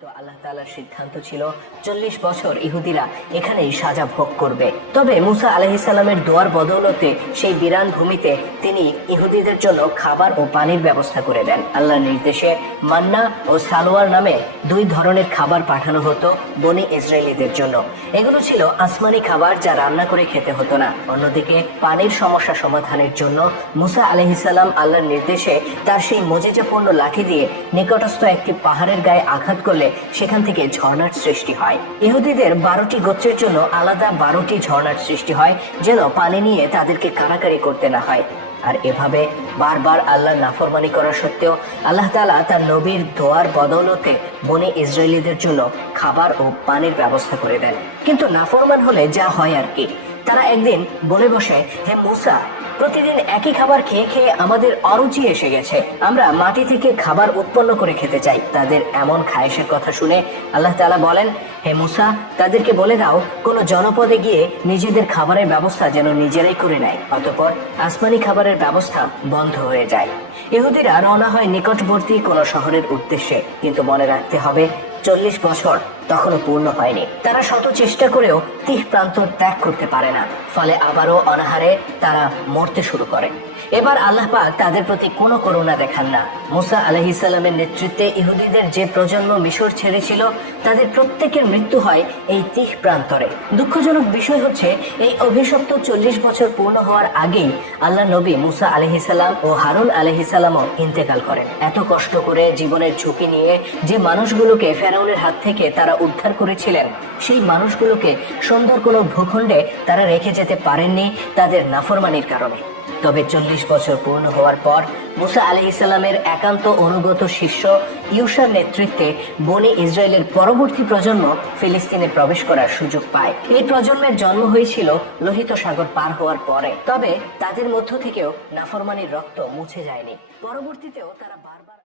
কিন্তু আল্লাহ তাআলার সিদ্ধান্ত ছিল 40 বছর ইহুদিরা এখানেই সাজা ভোগ করবে। তবে মুসা আলাইহিস সালামের দোয়ার বদৌলতে সেই বিরান ভূমিতে তিনি ইহুদিদের জন্য খাবার ও পানির ব্যবস্থা করে দেন। আল্লাহর নির্দেশে মান্না ও সালোয়ার নামে 2 ধরনের খাবার পাঠানো হতো বনি ইসরায়েলীদের জন্য। এগুলো ছিল আসমানি খাবার যা রান্না করে খেতে হতো না। অন্যদিকে পানির সমস্যা সমাধানের জন্য মুসা আলাইহিস সালাম আল্লাহর নির্দেশে তার সেই মজিজাপূর্ণ লাঠি দিয়ে নিকটস্থ একটি পাহাড়ের গায়ে আঘাত করলে সেখান থেকে ঝর্ণার সৃষ্টি হয়। ইহুদিদের 12টি গোত্রের জন্য আলাদা 12টি ঝর্ণার সৃষ্টি হয়, যেন পানি নিয়ে তাদেরকে কাড়াকাড়ি করতে না হয়। আর এভাবে বারবার আল্লাহর নাফরমানি করা সত্ত্বেও আল্লাহ তাআলা তার নবীর দোয়ার বদৌলতে বনি ইসরায়েলীদের জন্য খাবার ও পানির ব্যবস্থা করে দেন। কিন্তু নাফরমান হলে যা হয় আর কি। তারা একদিন বলে বসে, হে মুসা, প্রতিদিন একই খাবার খেয়ে খেয়ে আমাদের অরুচি এসে গেছে, আমরা মাটি থেকে খাবার উৎপন্ন করে খেতে চাই। তাদের এমন খায়েশের কথা শুনে আল্লাহ তাআলা বলেন, হে মুসা, তাদেরকে বলে দাও কোনো জনপদে গিয়ে নিজেদের খাবারের ব্যবস্থা যেন নিজেরাই করে নেয়। অতঃপর আসমানি খাবারের ব্যবস্থা বন্ধ হয়ে যায়। ইহুদিরা রওনা হয় নিকটবর্তী কোনো শহরের উদ্দেশ্যে, কিন্তু মনে রাখতে হবে 40 বছর তখনও পূর্ণ হয়নি। তারা শত চেষ্টা করেও 30 প্রান্তর ত্যাগ করতে পারে না। ফলে আবারও অনাহারে তারা মরতে শুরু করে। এবার আল্লাহ পাক তাদের প্রতি কোনো করুণা দেখান না। মুসা আলাইহিস সালামের নেতৃত্বে ইহুদিদের যে প্রজন্ম মিশর ছেড়েছিল তাদের প্রত্যেকের মৃত্যু হয় এই 30 প্রান্তরে। দুঃখজনক বিষয় হচ্ছে, এই অভিশপ্ত 40 বছর পূর্ণ হওয়ার আগেই আল্লাহ নবী মুসা আলাইহিস সালাম ও হারুন আলাইহিস সালামও ইন্তেকাল করেন। এত কষ্ট করে জীবনের ঝুঁকি নিয়ে যে মানুষগুলোকে ফেরাউনের হাত থেকে তারা উদ্ধার করেছিলেন, সেই মানুষগুলোকে সুন্দর কোনো ভূখণ্ডে তারা রেখে যেতে পারেননি তাদের নাফরমানির কারণে। তবে 40 বছর পূর্ণ হওয়ার পর মুসা আলাইহিস সালামের একান্ত অনুগত শিষ্য ইউশার নেতৃত্বে বনি ইসরায়েলের পরবর্তী প্রজন্ম ফিলিস্তিনে প্রবেশ করার সুযোগ পায়। এই প্রজন্মের জন্ম হয়েছিল লোহিত সাগর পার হওয়ার পরে। তবে তাদের মধ্য থেকেও নাফরমানির রক্ত মুছে যায়নি। পরবর্তীতেও তারা বারবার